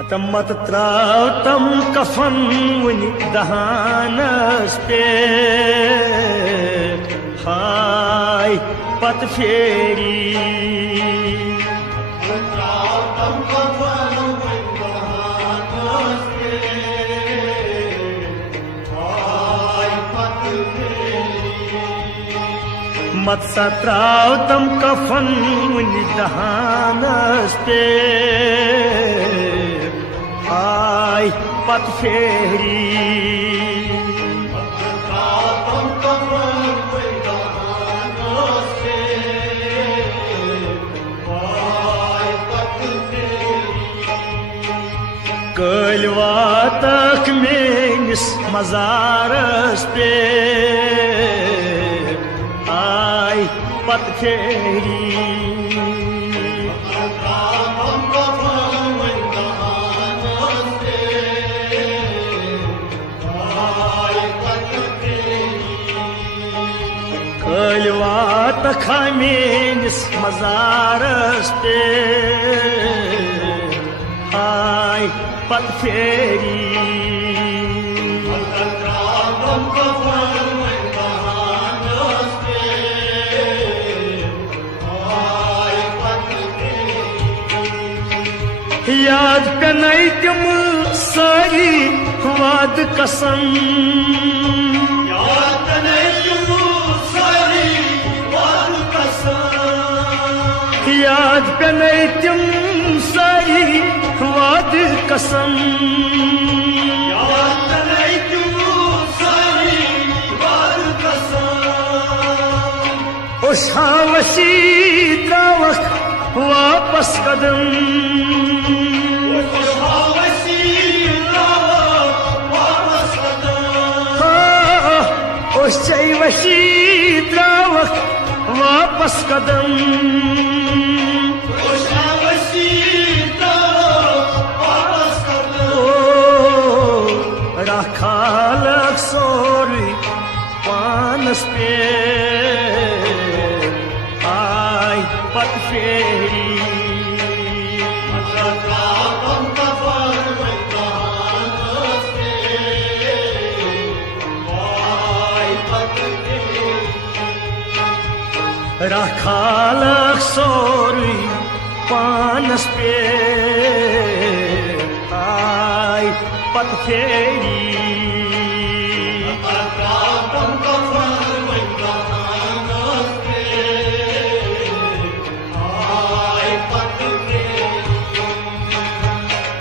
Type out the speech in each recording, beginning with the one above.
मत त्राव तम कफन वन दहानस पे हाय पत फेरी मत त्राव तम कफन वन दहानस पे हाय पत फेरी कलवा तक मेनिस मजारस पे हाय पत फेरी कलवा तक मेनिस मजारस पे हाय पत फेरी याद पेनई तिम सारी वाद कसम याद पेनई तिम सारी वाद कसम उस वसी द्रावक वापस कदम उस वसी द्रावक वापस कदम खालक सोरी पानस पे आय पत फेरी खालक सोरी पानस पे आय पत फेरी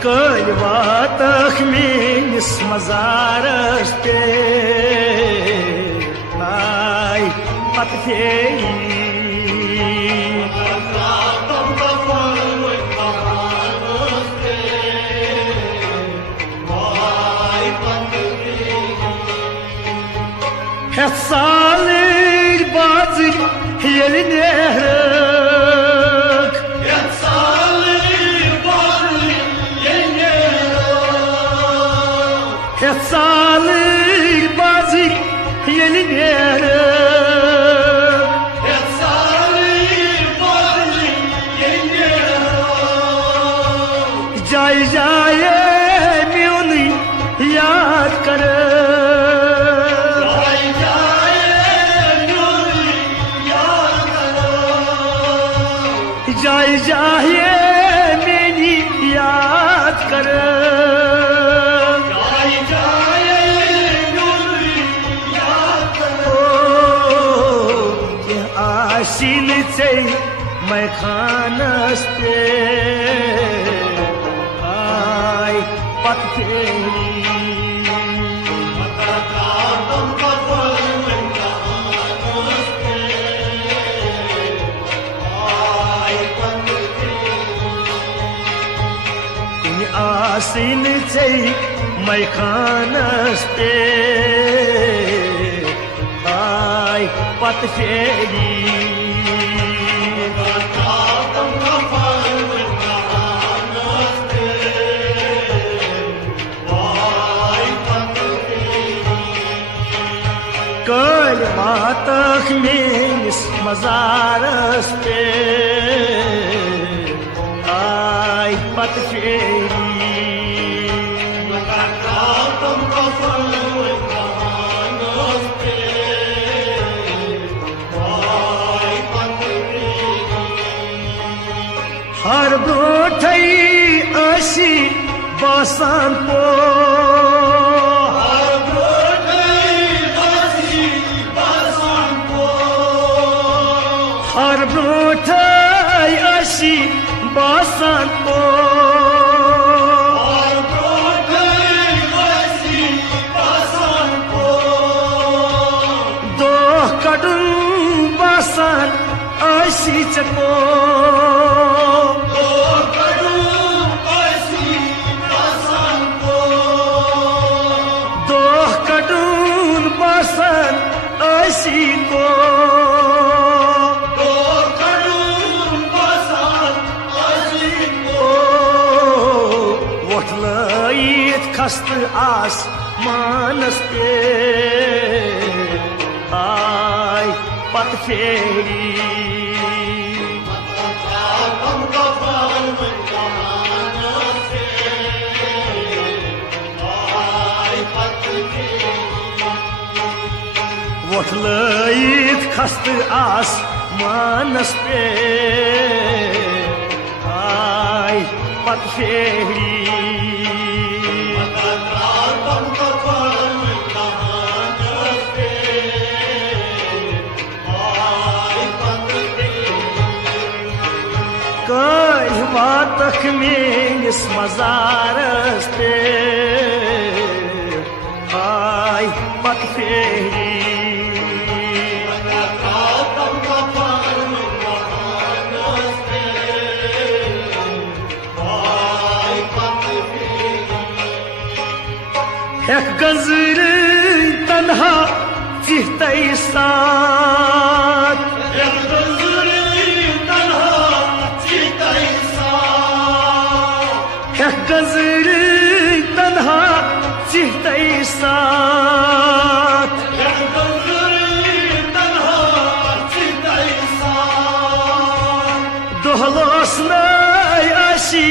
कलवा तक मेनिस मजारस पे हाय पत फेरी साल बाज येल नेहरक साल बाज येल नेहरक जाय जाय म्यून याद कर जाय जाए मेरी याद कर आशीन से मैं खानस पे आय पत फेरी आसीन से मैं खानस पे आय पत फेरी कल मातक मेनिस मजारस पे आय पत पत फेरी हर ब्रोठै असी बसान पो हर ब्रोठै असी बसान पो दो कडुन बसान असी चको असी को वोटलयित खस्त आसमानस पे आय पत फेरी वोटलयित खस्त आसमानस पे आय पत फेरी कह वातक मेनिस मजारस पे आय पत फेरी एक गजर तन्हा चिहतै साथ एक गजर तन्हा चिहतै साथ एक गजर तन्हा चिहतै साथ एक गजर तन्हा चिहतै साथ दोहलोस नै अशी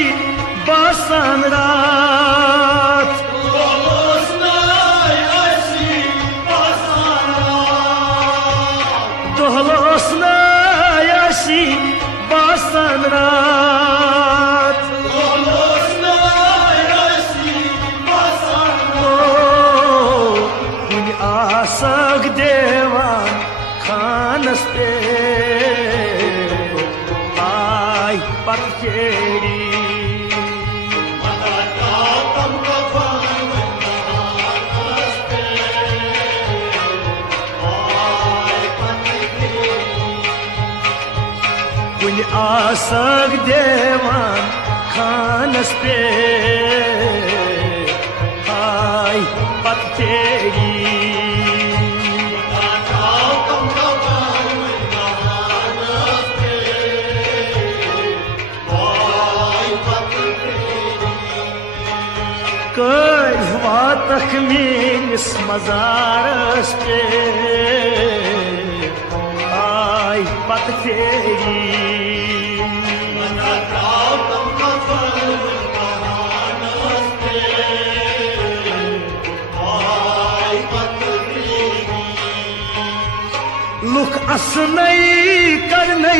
बसान रात दोहलोस नै अशी बसान रात दोहलोस नै अशी बसान रात कुनि आसक देवान खानस पे आय पत फेरी कुनि आसक देवान खानस पे आय पत फेरी कह वातक मेनिस मजारस पे आय पत फेरी लुक असनै करनै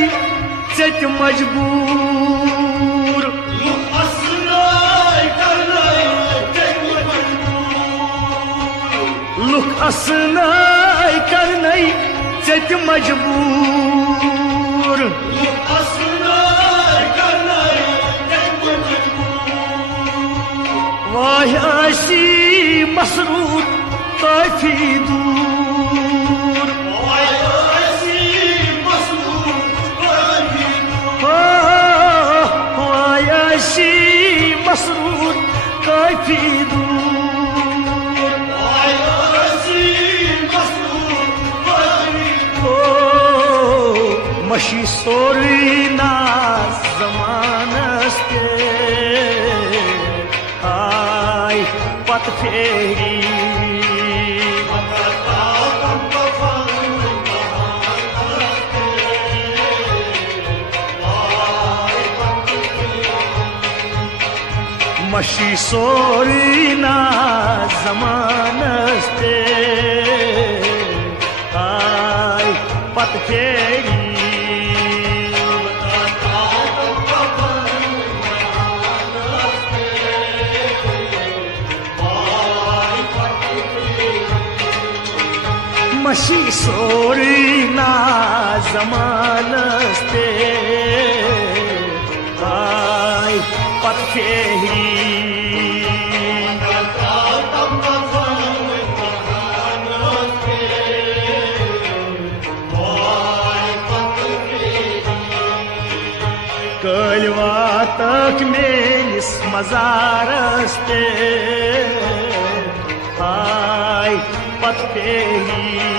चेत मजबूर लुक असनै करनै चेत मजबूर लुक असनै करनै चेत मजबूर लुक असनै करनै चेत मजबूर वाह अशी मसरूर काफी दूर मसरूर काफी दूर मशी सोरी नाज जमानस पे आय पत फेरी मशी सोरी ना जमानस्ते आय पतखेड़ी मशी सोरी ना जमानस्ते आय पतखेड़ी कलवातक मेलिस मजारस्ते आय पतखेड़ी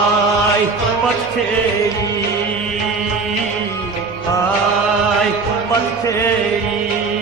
आय पतखेड़ी आय पतखेड़ी